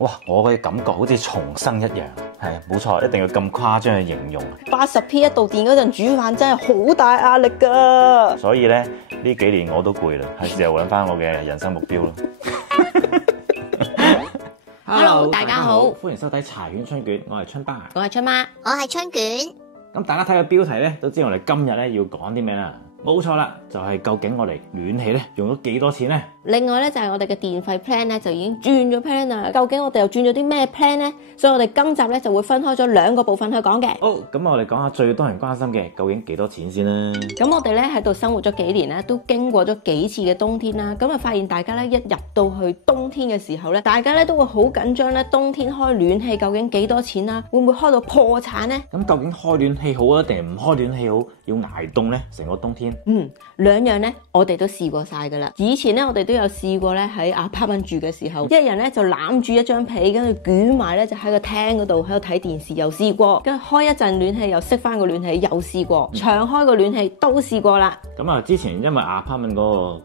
哇！我嘅感覺好似重生一樣，係冇錯，一定要咁誇張去形容。80p 一度電嗰陣煮飯真係好大壓力㗎。所以咧呢幾年我都攰啦，係時候揾翻我嘅人生目標咯。Hello，大家好，歡迎收睇柴犬春卷，我係春爸，我係春媽，我係春卷。咁大家睇個標題咧，都知我哋今日咧要講啲咩啦？冇錯啦，就係究竟我哋暖氣咧用咗幾多錢咧？另外咧就係我哋嘅電費 plan 咧就已經轉咗 plan 啦。究竟我哋又轉咗啲咩 plan 咧？所以我哋今集咧就會分開咗兩個部分去講嘅。好，咁我哋講下最多人關心嘅，究竟幾多錢先啦？咁我哋咧喺度生活咗幾年咧，都經過咗幾次嘅冬天啦。咁啊發現大家咧一入到去冬天嘅時候咧，大家咧都會好緊張咧。冬天開暖氣究竟幾多錢啦？會唔會開到破產咧？咁究竟開暖氣好啊，定係唔開暖氣好？要捱凍咧，成個冬天？兩樣咧，我哋都試過晒噶啦。以前咧，我哋都有試過咧喺apartment住嘅時候，一人咧就攬住一張被，跟住捲埋咧就喺個廳嗰度喺度睇電視，又試過。跟住開一陣暖氣，又熄翻個暖氣，又試過。長開個暖氣都試過啦。咁啊，之前因為apartment嗰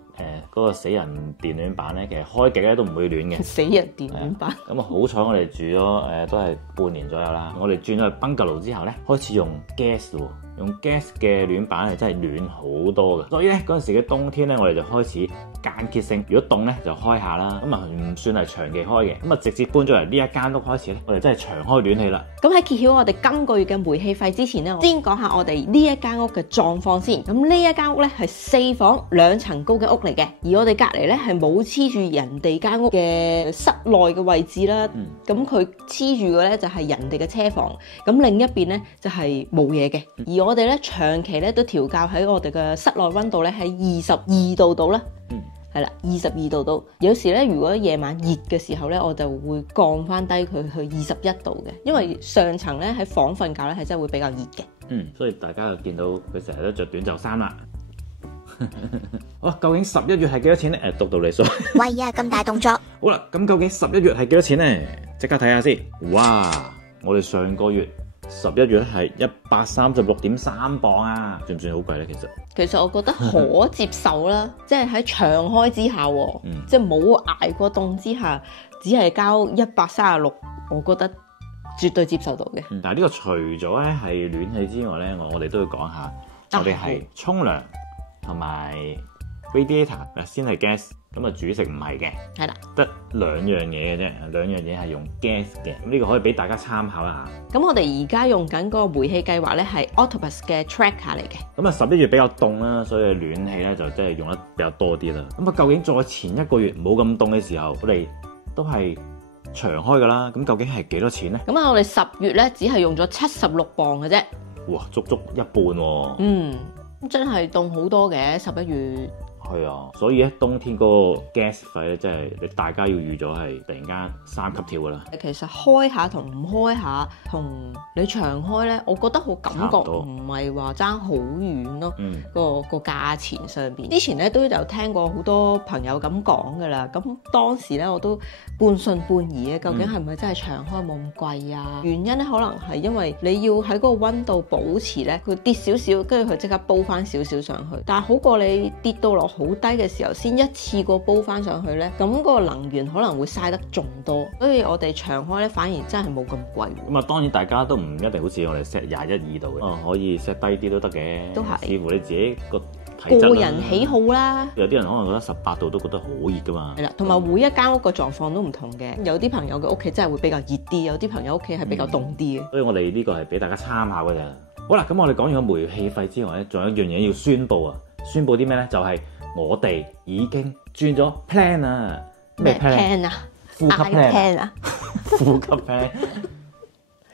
個死人電暖板咧，其實開極咧都唔會暖嘅。死人電暖板。咁啊，好彩我哋住咗都係半年左右啦。我哋轉咗去bungalow之後咧，開始用 gas 喎。用 gas 嘅暖板係真係暖好多嘅，所以咧嗰陣時嘅冬天咧，我哋就開始間歇性，如果凍咧就開下啦，咁啊唔算係長期開嘅，咁啊直接搬咗嚟呢一間屋開始咧，我哋真係長開暖氣啦。咁喺揭曉我哋今個月嘅煤氣費之前咧，先講下我哋呢一間屋嘅狀況先。咁呢一間屋咧係4房2層高嘅屋嚟嘅，而我哋隔離咧係冇黐住人哋間屋嘅室內嘅位置啦。咁佢黐住嘅咧就係人哋嘅車房，咁另一邊咧就係冇嘢嘅，而我哋咧長期咧都調校喺我哋嘅室內溫度咧喺22度度啦，係啦，22度度。有時咧如果夜晚熱嘅時候咧，我就會降翻低佢去21度嘅，因為上層咧喺房瞓覺咧係真係會比較熱嘅。所以大家就見到佢成日都着短袖衫啦。好啦，究竟11月係幾多錢咧？讀到你數。喂呀，咁大動作！好啦，咁究竟11月係幾多錢咧？即刻睇下先。哇！我哋上個月11月咧係136.3磅啊，算唔算好貴咧？其實我覺得可接受啦，即係喺長開之下，即係冇捱過凍之下，只係交136，我覺得絕對接受到嘅。但係呢個除咗咧係暖氣之外咧，我哋都要講下，我哋係沖涼同埋 radiator 先係 gas， 咁啊煮食唔係嘅，係啦，得兩樣嘢嘅啫，兩樣嘢係用 gas 嘅，咁呢個可以俾大家參考一下。咁我哋而家用緊嗰個煤氣計劃咧係 Octopus 嘅 Tracker 嚟嘅。咁啊11月比較凍啦，所以暖氣咧就真係用得比較多啲啦。咁啊究竟再前一個月冇咁凍嘅時候，我哋都係長開噶啦，咁究竟係幾多錢咧？咁啊我哋10月咧只係用咗76磅嘅啫。哇，足足一半喎。真係凍好多嘅11月。係啊，所以咧冬天嗰個 gas 費咧，真係你大家要預咗係突然間3級跳噶啦。其實開下同唔開下，同你長開咧，我覺得好感覺唔係話爭好遠咯。個價錢上邊，之前咧都有聽過好多朋友咁講噶啦。咁當時咧我都半信半疑嘅，究竟係咪真係長開冇咁貴啊？原因咧可能係因為你要喺嗰個溫度保持咧，佢跌少少，跟住佢即刻煲翻少少上去，但係好過你跌到落好低嘅時候先一次過煲翻上去咧，咁個能源可能會嘥得仲多，所以我哋長開咧反而真係冇咁貴。咁啊，當然大家都唔一定好似我哋 set 21、22度嘅，可以 set 低啲都得嘅，都係視乎你自己個體質啦，個人喜好啦。有啲人可能覺得18度都覺得好熱噶嘛。係啦，同埋每一間屋個狀況都唔同嘅，有啲朋友嘅屋企真係會比較熱啲，有啲朋友屋企係比較凍啲嘅。所以我哋呢個係俾大家參考嘅啫。好啦，咁我哋講完個煤氣費之外咧，仲有一樣嘢要宣佈啊！宣佈啲咩咧？就係我哋已經轉咗 plan 啊！咩 plan 啊？呼吸 plan 啊？呼吸 plan。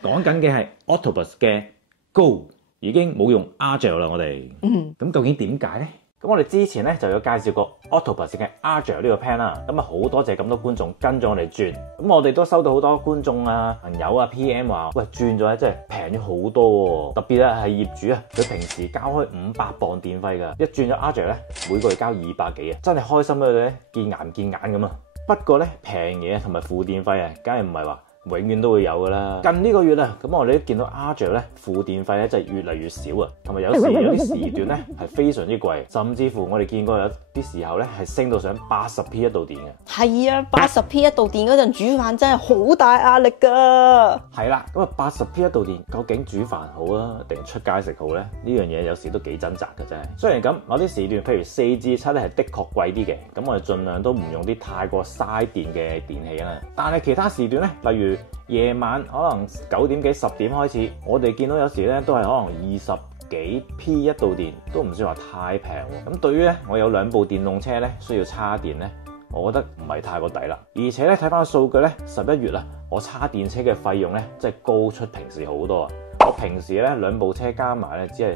講緊嘅係 Octopus 嘅 Go， 已經冇用 Argel 啦，我哋。咁究竟點解咧？咁我哋之前咧就有介紹過 Octopus 嘅 Argel 呢個 plan 啦。咁啊好多謝咁多觀眾跟咗我哋轉。咁我哋都收到好多觀眾啊、朋友啊 PM 話：喂，轉咗咧真係平咗好多喎！特別咧係業主啊，佢平時交開500磅電費㗎，一轉咗 Argel 咧，每個月交200幾啊，真係開心到咧見牙唔見眼咁啊！不過咧平嘢同埋付電費啊，梗係唔係話永遠都會有㗎啦。近呢個月啊，咁我哋都見到 Argyle 咧付電費咧真係越嚟越少啊，同埋有時有啲時段咧係非常之貴，甚至乎我哋見過有啲時候咧係升到上 80p 一度電嘅。係啊，80p 一度電嗰陣煮飯真係好大壓力㗎。係啦，咁啊 80p 一度電究竟煮飯好啊定出街食好咧？呢樣嘢有時都幾掙扎嘅啫。雖然咁某啲時段，譬如4至7咧係的確貴啲嘅，咁我哋盡量都唔用啲太過嘥電嘅電器啦。但係其他時段咧，例如夜晚可能9點幾10點開始，我哋見到有時咧都係可能20幾 p 一度電，都唔算話太平喎。咁對於咧我有2部電動車咧需要叉電咧，我覺得唔係太過抵啦。而且咧睇翻個數據咧，11月啊，我叉電車嘅費用咧真係高出平時好多啊！我平時咧2部車加埋咧只係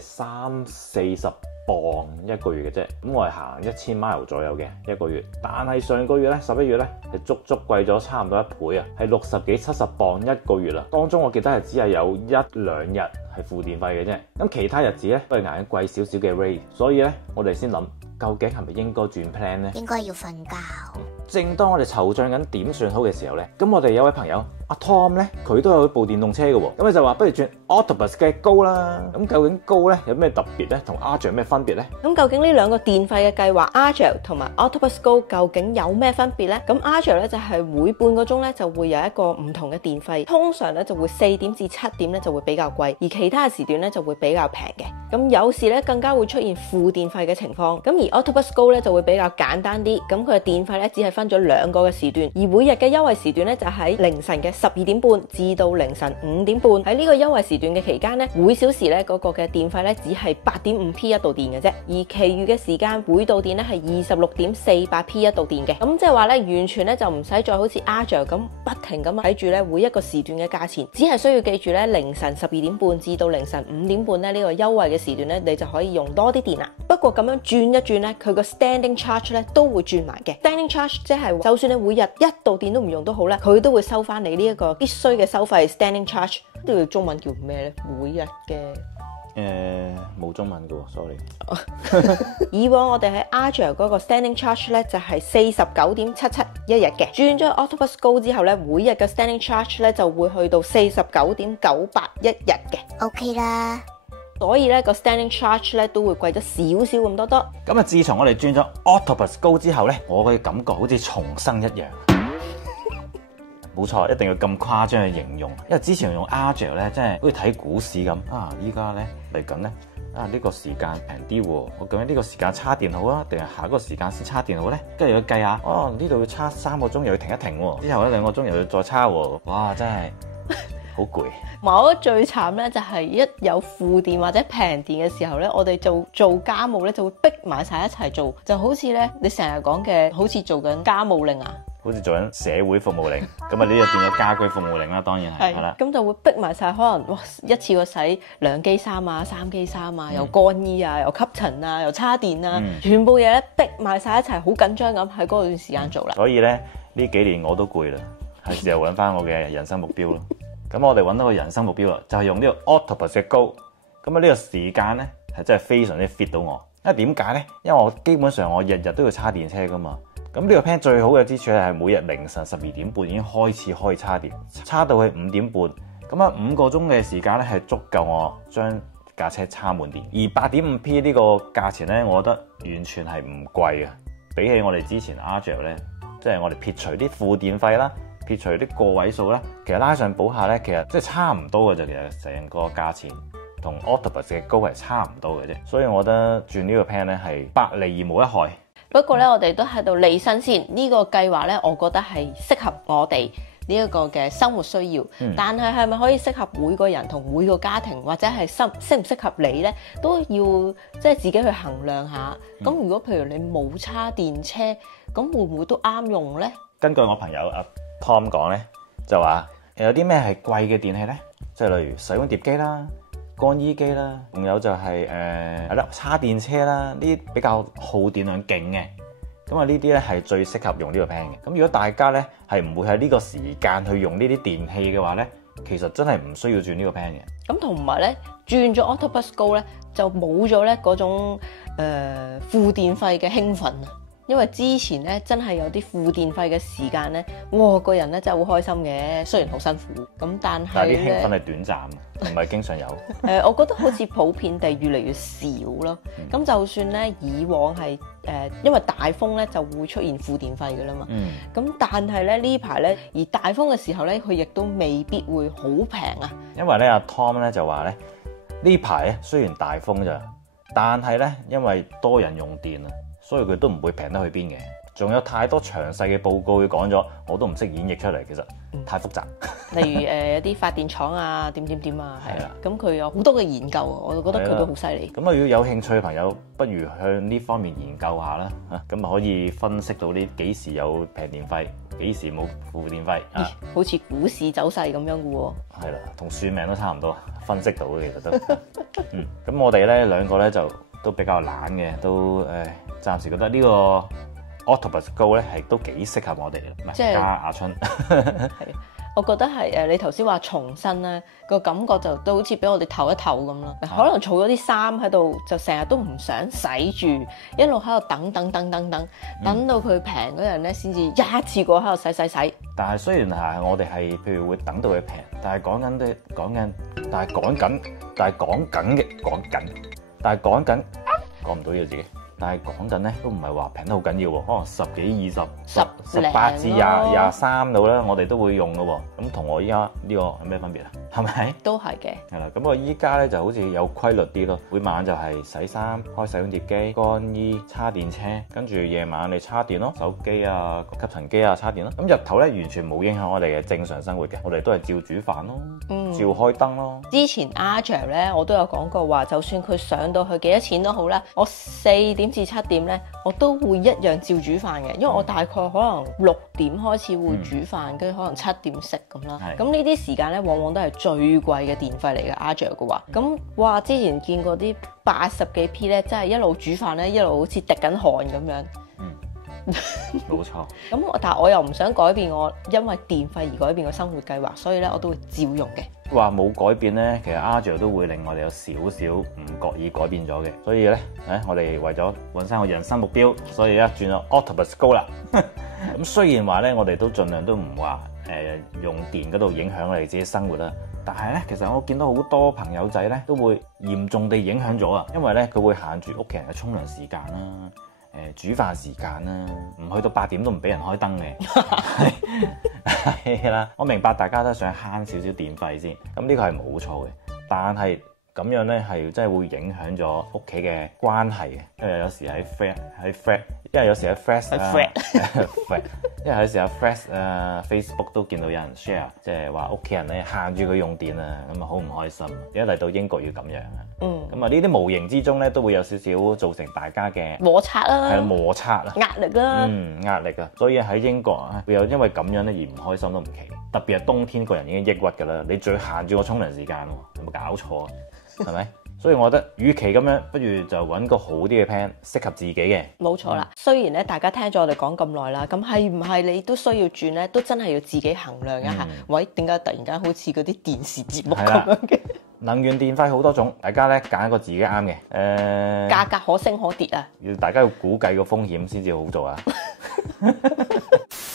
30-40磅一個月嘅啫，咁我係行1000 mile 左右嘅一個月。但係上個月咧11月咧係足足貴咗差唔多1倍啊，係60幾70磅一個月啦。當中我記得係只係有1-2日係付電費嘅啫，咁其他日子咧都係捱緊貴少少嘅 rate， 所以咧我哋先諗究竟係咪應該轉 plan 咧？應該要瞓覺。正當我哋籌帳緊點算好嘅時候咧，咁我哋有位朋友阿 Tom 咧，佢都有部電動車嘅喎，咁佢就話不如轉 Autobus 嘅 Go 啦。咁究竟 Go 咧有咩特別咧？同 Argyle 有咩分別咧？咁究竟呢兩個電費嘅計劃 Argyle 同埋 Autobus Go 究竟有咩分別咧？咁 Argyle 咧就係每半個鐘咧就會有一個唔同嘅電費，通常咧就會4點至7點咧就會比較貴，而其他嘅時段咧就會比較平嘅。咁有時咧更加會出現負電費嘅情況。咁而 Autobus Go 咧就會比較簡單啲，咁佢嘅電費咧只係分咗2個嘅時段，而每日嘅優惠時段咧就喺凌晨嘅12點半至到凌晨5點半。喺呢個優惠時段嘅期間咧，每小時咧嗰個嘅電費咧只係8.5p 一度電嘅啫，而其餘嘅時間每度電咧係26.48p 一度電嘅。咁即係話咧，完全咧就唔使再好似 Argyle 咁不停咁睇住咧每一個時段嘅價錢，只係需要記住咧凌晨12點半至到凌晨5點半咧呢個優惠嘅時段咧，你就可以用多啲電啦。不過咁樣轉一轉咧，佢個 standing charge 咧都會轉埋嘅。standing charge 即係就算你每日1度電都唔用都好咧，佢都會收翻你呢一個必須嘅收費 standing charge。呢個中文叫咩咧？每日嘅冇中文嘅喎 ，sorry。以往我哋喺 Argyle 嗰個 standing charge 咧就係49.77一日嘅，轉咗 Autobus Go 之後咧，每日嘅 standing charge 咧就會去到49.98一日嘅。OK 啦。所以咧個 standing charge 咧都會貴咗少少咁多。咁啊，自從我哋轉咗 Autobus Go 之後咧，我嘅感覺好似重生一樣。冇錯，一定要咁誇張去形容，因為之前用 Argyle 咧，真係好似睇股市咁啊！依家咧嚟緊咧呢個時間平啲喎，我究竟呢個時間叉電好啊，定係下個時間先叉電好咧？跟住要計下，呢度要叉3個鐘，又要停一停喎，之後咧2個鐘又要再叉喎，哇！真係好攰。我覺得最慘咧就係一有負電或者平電嘅時候咧，我哋做家務咧就會逼埋晒一齊做，就好似咧你成日講嘅，好似做緊家務令啊。好似做緊社會服務令，咁啊呢就變咗家居服務令啦，當然係啦。咁就會逼埋晒，可能哇一次過洗2機衫啊、3機衫啊，又乾衣啊、又吸塵啊、又叉電啊，全部嘢咧逼埋晒一齊，好緊張咁喺嗰段時間做啦。所以咧呢幾年我都攰啦，係時候揾翻我嘅人生目標咯。咁我哋揾到個人生目標啦，就係用呢個 Autobus 嘅 Go。咁啊呢個時間咧係真係非常之 fit 到我。因為點解咧？因為我基本上我日日都要叉電車噶嘛。咁呢個 plan 最好嘅之處咧係每日凌晨12點半已經開始可以叉電，叉到去5點半。咁啊5個鐘嘅時間咧係足夠我將架車叉滿電。而 8.5p 呢個價錢咧，我覺得完全係唔貴嘅。比起我哋之前 Argyle 咧，即係我哋撇除啲付電費啦，撇除啲個位數咧，其實拉上補下咧，其實即係差唔多嘅啫。其實成個價錢同 Autobus 嘅 Go係差唔多嘅啫。所以我覺得轉呢個 plan 咧係百利而無一害。不過咧，我哋都喺度理身先，呢個計劃咧，我覺得係適合我哋呢一個嘅生活需要。但係咪可以適合每個人同每個家庭，或者係適唔適合你咧，都要即係自己去衡量下。咁如果譬如你冇叉電車，咁會唔會都啱用咧？根據我朋友阿 Tom 講咧，就話有啲咩係貴嘅電器咧，即係例如洗碗碟機啦、乾衣機啦，仲有就係叉電車啦，呢啲比較耗電量勁嘅，咁啊呢啲咧係最適合用呢個 plan 嘅。咁如果大家咧係唔會喺呢個時間去用呢啲電器嘅話咧，其實真係唔需要轉呢個 plan 嘅。咁同埋咧轉咗 Autobus Go 咧就冇咗咧嗰種負電費嘅興奮啊！因為之前咧真係有啲付電費嘅時間咧，我個人咧真係好開心嘅，雖然好辛苦，咁但係啲興咧奮係短暫，唔係經常有。我覺得好似普遍地越嚟越少咯。咁就算咧以往係因為大風咧就會出現付電費㗎啦嘛。咁但係咧呢排咧，而大風嘅時候咧，佢亦都未必會好平啊。因為咧阿 Tom 咧就話咧呢排咧雖然大風咋，但係咧因為多人用電啊，所以佢都唔會平得去邊嘅。仲有太多詳細嘅報告佢講咗，我都唔識演繹出嚟，其實太複雜。例如有啲發電廠啊，點啊，係啦。咁佢有好多嘅研究啊，我就覺得佢都好犀利。咁啊，如果有興趣嘅朋友，不如向呢方面研究下啦。咁啊可以分析到呢幾時有平電費，幾時冇付電費啊。好似股市走勢咁樣嘅喎。係啦，同算命都差唔多，分析到嘅其實都。咁我哋咧兩個咧就都比較懶嘅，都暫時覺得呢個 Octopus Go 咧係都幾適合我哋嘅，即係加阿春。係，我覺得係你頭先話重新咧個感覺就都好似俾我哋唞一唞咁咯。可能儲咗啲衫喺度，就成日都唔想洗住，一路喺度等到佢平嗰陣咧，先至一次過喺度洗。但係雖然係我哋係譬如會等到佢平，但係講唔到呢個自己。但係講緊咧，都唔係話平得好緊要喎，可能10幾20、18至23度咧，我哋都會用嘅喎。咁同我依家呢個有咩分別啊？係咪？都係嘅。係啦，咁我依家咧就好似有規律啲咯。每晚就係洗衫、開洗碗碟機、乾衣、叉電車，跟住夜晚你叉電咯，手機啊、吸塵機啊叉電咯。咁日頭咧完全冇影響我哋嘅正常生活嘅，我哋都係照煮飯咯，照開燈咯。之前阿 Jer 咧，我都有講過話，就算佢上到去幾多錢都好啦，我4點至7點咧，我都會一樣照煮飯嘅，因為我大概可能6點開始會煮飯，跟住可能7點食咁啦。咁呢啲時間咧，往往都係最貴嘅電費嚟嘅。阿 Jer 嘅話，咁哇，之前見過啲80幾 P 咧，真係一路煮飯咧，一路好似滴緊汗咁樣。冇錯。咁但係我又唔想改變我因為電費而改變個生活計劃，所以咧我都會照用嘅。話冇改變咧，其實阿 Jer 都會令我哋有少少唔覺意改變咗嘅。所以咧，我哋為咗揾翻個人生目標，所以咧轉咗 Octopus Go 啦。咁雖然話咧，我哋都盡量都唔話用電嗰度影響我哋自己生活啦。但係咧，其實我見到好多朋友仔咧都會嚴重地影響咗啊，因為咧佢會限住屋企人嘅沖涼時間啦。煮飯時間啦，唔去到8點都唔俾人開燈嘅，係啦。我明白大家都想慳少少電費先，咁呢個係冇錯嘅，但係咁樣咧係真係會影響咗屋企嘅關係嘅，因為有時喺 flat， 因為有時喺 flat， 因為有時喺 flat Facebook 都見到有人 share， 即係話屋企人咧限住佢用電啊，咁啊好唔開心。而家嚟到英國要咁樣啊，咁啊呢啲無形之中咧都會有少少造成大家嘅摩擦啦，係摩擦啦，壓力啦，壓力啊。所以喺英國啊，會有因為咁樣咧而唔開心都唔奇。特別係冬天，個人已經抑鬱㗎啦，你最限住我沖涼時間喎，有冇搞錯啊？係咪？所以我覺得，與其咁樣，不如就揾個好啲嘅 plan，適合自己嘅。冇錯啦。雖然咧，大家聽咗我哋講咁耐啦，咁係唔係你都需要轉咧？都真係要自己衡量一下。喂，點解突然間好似嗰啲電視節目咁樣嘅？能源電費好多種，大家咧揀一個自己啱嘅。價格可升可跌啊！大家要估計個風險先至好做啊！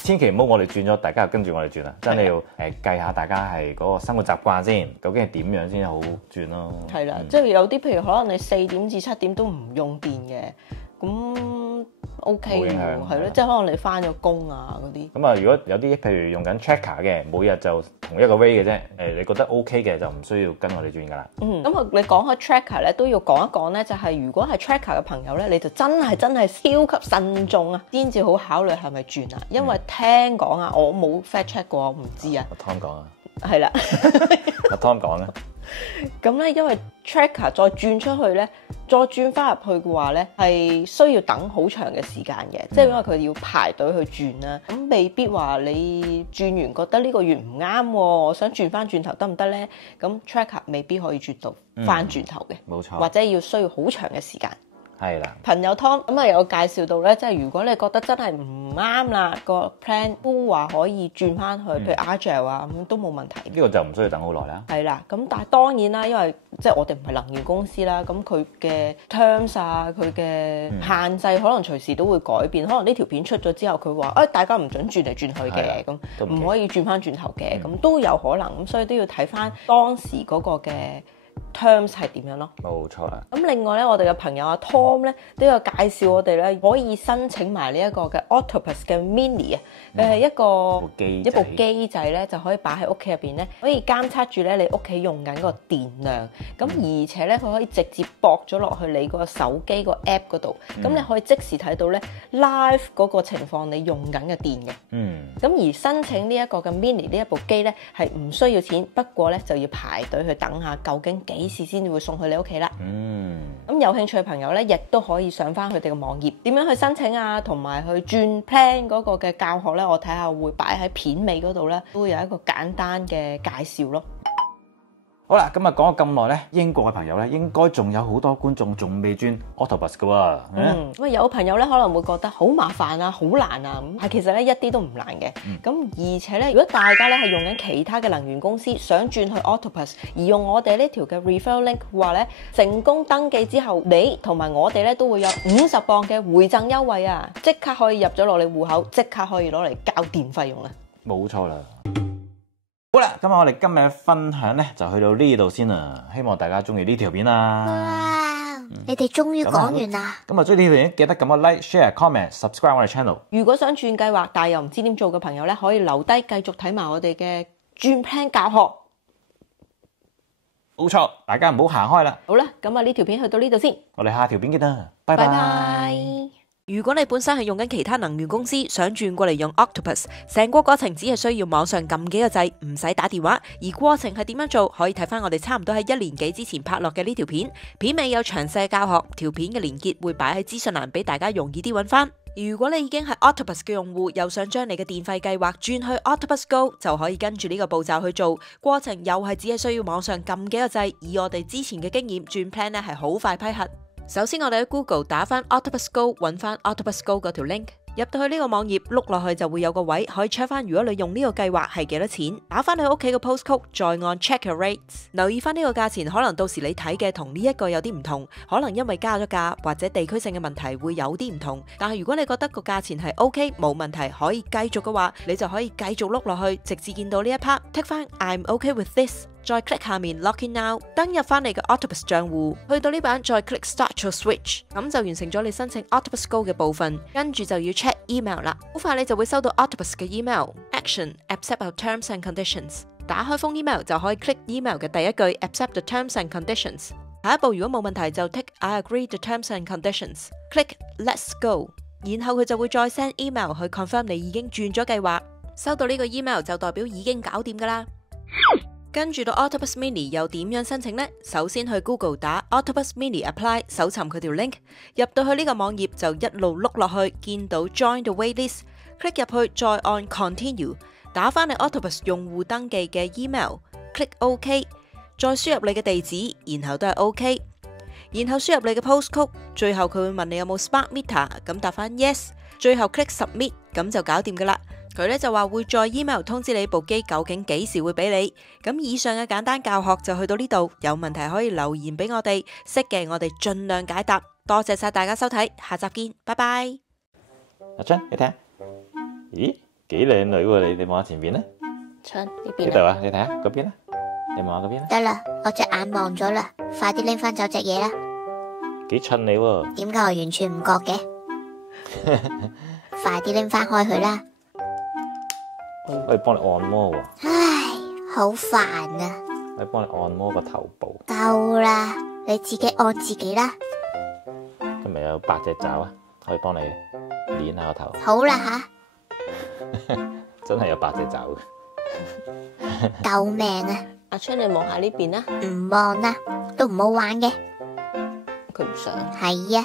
千祈唔好我哋轉咗，大家又跟住我哋轉啦。真係要計下大家係嗰個生活習慣先，究竟係點樣先好轉咯？係啦，即係有啲譬如可能你4點至7點都唔用電嘅，咁 OK 喎，係咯，即係可能你翻咗工啊嗰啲。咁啊，如果有啲譬如用緊 tracker 嘅，每日就同一個 rate 嘅啫，你覺得 OK 嘅就唔需要跟我哋轉噶啦。咁啊，你講開 tracker 咧，都要講一講咧，就係如果係 tracker 嘅朋友咧，你就真係超級慎重啊，先至好考慮係咪轉啊。因為聽講啊，我冇 fact check 過，我唔知啊。阿 Tom 講啊，係啦，阿 Tom 講啊。咁咧，因為 tracker 再轉出去咧，再轉翻入去嘅話咧，係需要等好長嘅時間嘅，即係因為佢要排隊去轉啦。咁未必話你轉完覺得呢個月唔啱，我想轉翻轉頭得唔得咧？咁 tracker 未必可以轉到翻轉頭嘅，冇錯，或者要需要好長嘅時間。係啦，朋友 Tom 咁啊有介紹到咧，即係如果你覺得真係唔啱啦，個 plan 都話可以轉翻去，譬如 Agile 啊咁都冇問題。呢個就唔需要等好耐啦。係啦，咁但係當然啦，因為即係我哋唔係能源公司啦，咁佢嘅 terms 啊，佢嘅限制可能隨時都會改變。可能呢條片出咗之後，佢話大家唔準轉嚟轉去嘅，咁唔可以轉翻轉頭嘅，咁都有可能。咁所以都要睇翻當時嗰個嘅terms 係點樣咯？冇錯啦。咁另外咧，我哋嘅朋友阿 Tom 咧都有介紹我哋咧可以申請埋呢一個嘅 Octopus 嘅 Mini 啊，一部機仔咧就可以擺喺屋企入邊咧，可以監測住咧你屋企用緊個電量，咁而且咧佢可以直接駁咗落去你個手機個 app 嗰度，咁你可以即時睇到咧 live 嗰個情況你用緊嘅電嘅。咁而申請呢一個嘅 Mini 呢一部機咧係唔需要錢，不過咧就要排隊去等下究竟幾時先至會送去你屋企啦。咁有興趣嘅朋友咧，亦都可以上翻佢哋嘅網頁，點樣去申請啊，同埋去轉 plan 嗰個嘅教學咧，我睇下會擺喺片尾嗰度咧，都會有一個簡單嘅介紹咯。好啦，咁啊講咗咁耐咧，英國嘅朋友咧，應該仲有好多觀眾仲未轉 Octopus 嘅喎。咁有朋友咧可能會覺得好麻煩啊，好難啊，咁但其實咧一啲都唔難嘅。咁而且咧，如果大家咧係用緊其他嘅能源公司，想轉去 Octopus， 而用我哋呢條嘅 referral link 話咧，成功登記之後，你同埋我哋咧都會有50磅嘅回贈優惠啊！即刻可以入咗落你戶口，即刻可以攞嚟交電費用啊！冇錯啦。好啦，咁我哋今日嘅分享咧就去到呢度先啦，希望大家中意呢條片啦。哇！你哋終於講完啦。咁啊，中意呢條片記得撳個 like、share、comment、subscribe 我哋 channel。如果想轉計劃，但係又唔知點做嘅朋友咧，可以留低繼續睇埋我哋嘅轉 plan 教學。冇錯，大家唔好行開啦。好啦，咁啊呢條片去到呢度先，我哋下條片見啦，拜拜拜。拜。如果你本身係用緊其他能源公司，想轉過嚟用 Octopus， 成個過程只係需要網上撳幾個掣，唔使打電話。而過程係點樣做，可以睇翻我哋差唔多喺1年幾之前拍落嘅呢條片，片尾有詳細教學，條片嘅連結會擺喺資訊欄俾大家容易啲揾翻。如果你已經係 Octopus 嘅用戶，又想將你嘅電費計劃轉去 Octopus Go， 就可以跟住呢個步驟去做。過程又係只係需要網上撳幾個掣，以我哋之前嘅經驗，轉 plan 咧係好快批核。首先我哋喺 Google 打翻 Octopus Go， 揾翻 Octopus Go 嗰條 link， 入到去呢個網頁碌落去就會有個位可以 check 翻，如果你用呢個計劃係幾多錢，打翻你屋企個 postcode， 再按 check your rates， 留意翻呢個價錢，可能到時你睇嘅同呢一個有啲唔同，可能因為加咗價或者地區性嘅問題會有啲唔同。但係如果你覺得個價錢係 OK 冇問題，可以繼續嘅話，你就可以繼續碌落去，直至見到呢一 part tick 翻 I'm OK with this。再 click 下面 Log in now， 登入翻你嘅 Octopus 賬戶，去到呢版再 click Start your switch， 咁就完成咗你申請 Octopus Go 嘅部分。跟住就要 check email 啦，好快你就會收到 Octopus 嘅 email Action accept our terms and conditions。打開封 email 就可以 click email 嘅第一句 Accept the terms and conditions。下一步如果冇問題就 tick I agree the terms and conditions，click Let's go， 然後佢就會再 send email 去 confirm 你已經轉咗計劃。收到呢個 email 就代表已經搞掂噶啦。跟住到 Octopus Mini 又點樣申請呢？首先去 Google 打 Octopus Mini Apply， 搜尋佢條 link， 入到去呢個網頁就一路碌落去，見到 Join the Waitlist，click 入去再按 Continue， 打翻你 Octopus 用戶登記嘅 email，click OK， 再輸入你嘅地址，然後都係 OK， 然後輸入你嘅 postcode， 最後佢會問你有冇 Smart Meter， 咁答翻 Yes， 最後 click Submit， 咁就搞掂噶啦。佢咧就話會再 email 通知你部機究竟幾時會俾你。咁以上嘅簡單教學就去到呢度，有問題可以留言俾我哋，識嘅我哋盡量解答。多謝晒大家收睇，下集見，拜拜。阿春，你睇下，咦，幾靚女喎！你望下前邊咧，春呢邊呢度啊，你睇下嗰邊啦，你望下嗰邊啦，得啦，我隻眼望咗啦，快啲拎翻走隻嘢啦。幾襯你喎！點解我完全唔覺嘅？快啲拎翻開佢啦！我哋幫你按摩喎，唉，好煩啊！我哋幫你按摩個頭部。夠啦，你自己按自己啦。今日有8隻爪啊，可以幫你捏下個頭。好啦吓，真係有8隻爪嘅。救命啊！阿春你望下呢邊啦，唔望啦，都唔好玩嘅。佢唔想。係啊。